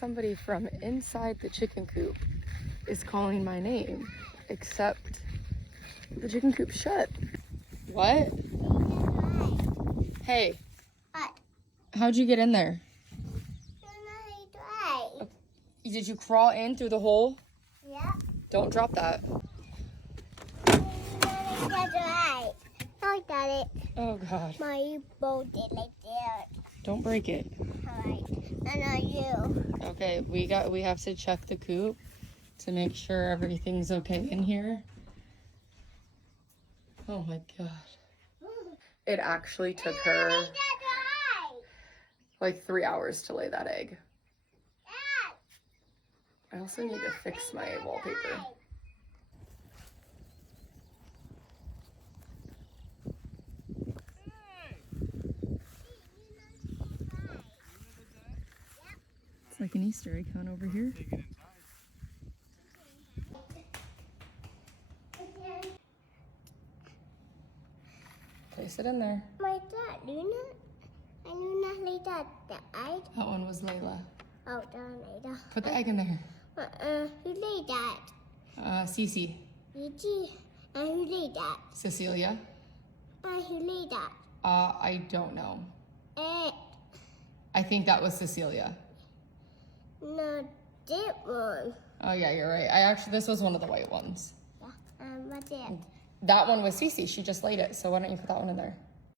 somebody from inside the chicken coop is calling my name, except the chicken coop's shut. What? Hey. What? How'd you get in there? Did you crawl in through the hole? Yeah. Don't drop that. I got it. Oh God. My boat is like there. Don't break it. Alright. And are you? Okay, we have to check the coop to make sure everything's okay in here. Oh my God. It actually took her like 3 hours to lay that egg. I also need to fix my wallpaper. It's like an Easter egg hunt over here. Place it in there. My dad, Luna. And Luna laid that the egg. That one was Layla. Oh, down later. Put the egg in there. Who laid that? Cece. Gigi. And who laid that? Cecilia. And who laid that? I don't know. Eh. I think that was Cecilia. No, that one. Oh yeah, you're right. This was one of the white ones. Yeah. What's it? That one was Cece. She just laid it. So why don't you put that one in there?